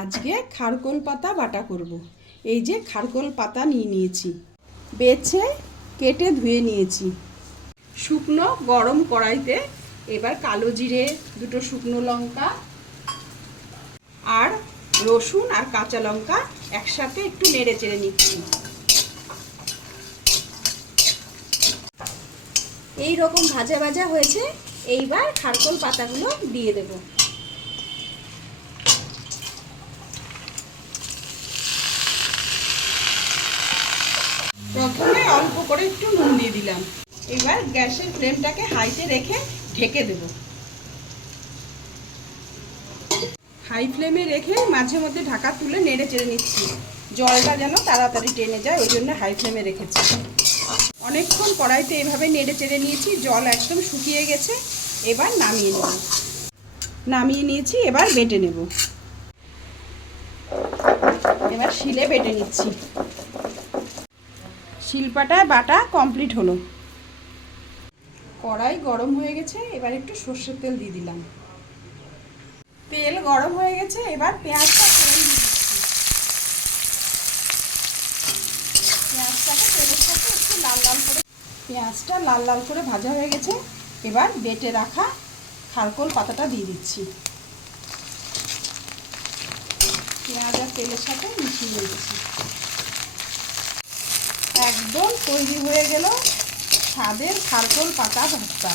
আজকে খারকোল পাতা বাটা করব। এই যে খারকোল পাতা নিয়ে নিয়েছি, বেছে কেটে ধুয়ে নিয়েছি। শুকনো গরম কড়াইতে এবার কালো জিরে, দুটো শুকনো লঙ্কা আর রসুন আর কাঁচা লঙ্কা একসাথে একটু নেড়ে চেড়ে নিচ্ছি। এই রকম ভাজা ভাজা হয়েছে। এইবার খারকোল পাতাগুলো দিয়ে দেব। প্রথমে অল্প করে একটু নুন দিয়ে দিলাম। এবার গ্যাসের ফ্লেমটাকে হাইতে রেখে ঢেকে দেব। হাই ফ্লেমে রেখে মাঝে মধ্যে ঢাকা তুলে নেড়ে চেড়ে নিচ্ছি, জলটা যেন তাড়াতাড়ি টেনে যায়, ওই জন্য হাই ফ্লেমে রেখেছি। অনেকক্ষণ কড়াইতে এভাবে নেড়ে চেড়ে নিয়েছি, জল একদম শুকিয়ে গেছে। এবার নামিয়ে নিয়েছি। এবার বেটে নেব। এবার শিলে বেটে নিচ্ছি। শিলপাটায় বাটা কমপ্লিট হলো। কড়াই গরম হয়ে গেছে, এবার একটু সর্ষের তেল দিয়ে দিলাম। তেল গরম হয়ে গেছে, এবার পেঁয়াজটা ফোড়ন দিয়ে দিচ্ছি। পেঁয়াজটাকে তেলের সাথে একটু লাল লাল করে, পেঁয়াজটা লাল লাল করে ভাজা হয়ে গেছে। এবার বেটে রাখা খারকোল পাতাটা দিয়ে দিচ্ছি। পেঁয়াজ আর তেলের সাথে মিশিয়ে দিচ্ছি। একদম তৈরি হয়ে গেল স্বাদের খারকোল পাতা ভর্তা।